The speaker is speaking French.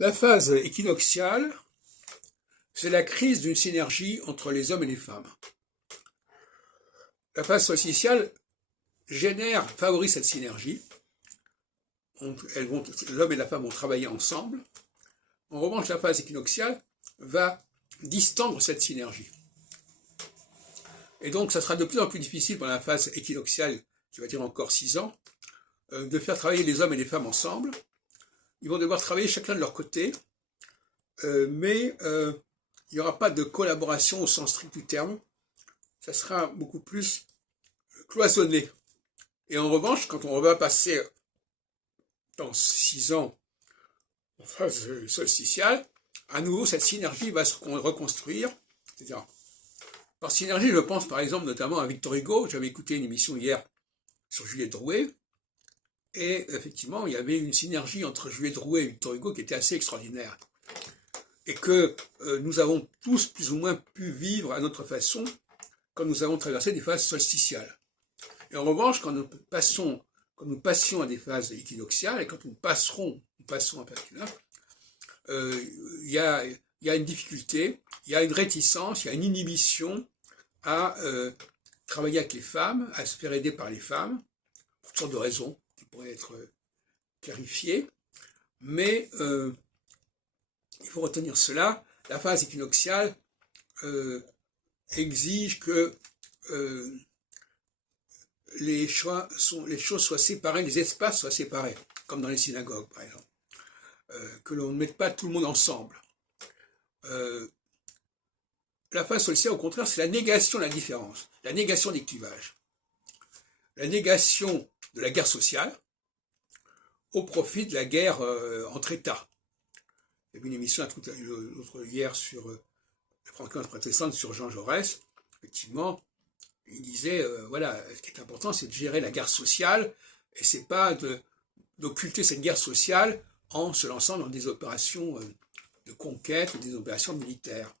La phase équinoxiale, c'est la crise d'une synergie entre les hommes et les femmes. La phase solsticiale favorise cette synergie. L'homme et la femme vont travailler ensemble. En revanche, la phase équinoxiale va distendre cette synergie. Et donc, ça sera de plus en plus difficile pour la phase équinoxiale, qui va dire encore 6 ans, de faire travailler les hommes et les femmes ensemble. Ils vont devoir travailler chacun de leur côté, mais il n'y aura pas de collaboration au sens strict du terme. Ça sera beaucoup plus cloisonné. Et en revanche, quand on va passer dans 6 ans en phase solsticiale, à nouveau, cette synergie va se reconstruire, etc. Par synergie, je pense par exemple notamment à Victor Hugo. J'avais écouté une émission hier sur Juliette Drouet, et effectivement, il y avait une synergie entre Juliette Drouet et Victor Hugo qui était assez extraordinaire. Et que nous avons tous plus ou moins pu vivre à notre façon quand nous avons traversé des phases solsticiales. Et en revanche, quand nous passions à des phases équinoxiales, et quand nous passons à Pertula, il y a une difficulté, il y a une réticence, il y a une inhibition à travailler avec les femmes, à se faire aider par les femmes, pour toutes sortes de raisons qui pourraient être clarifiées, mais il faut retenir cela. La phase équinoxiale exige que les choses soient séparées, les espaces soient séparés, comme dans les synagogues par exemple, que l'on ne mette pas tout le monde ensemble. La phase solsticiale, au contraire, c'est la négation de la différence, la négation des clivages, la négation de la guerre sociale au profit de la guerre entre États. Il y avait une émission l'autre hier sur la fréquence protestante sur Jean Jaurès. Effectivement, il disait, voilà, ce qui est important, c'est de gérer la guerre sociale, et c'est pas d'occulter cette guerre sociale en se lançant dans des opérations de conquête ou des opérations militaires.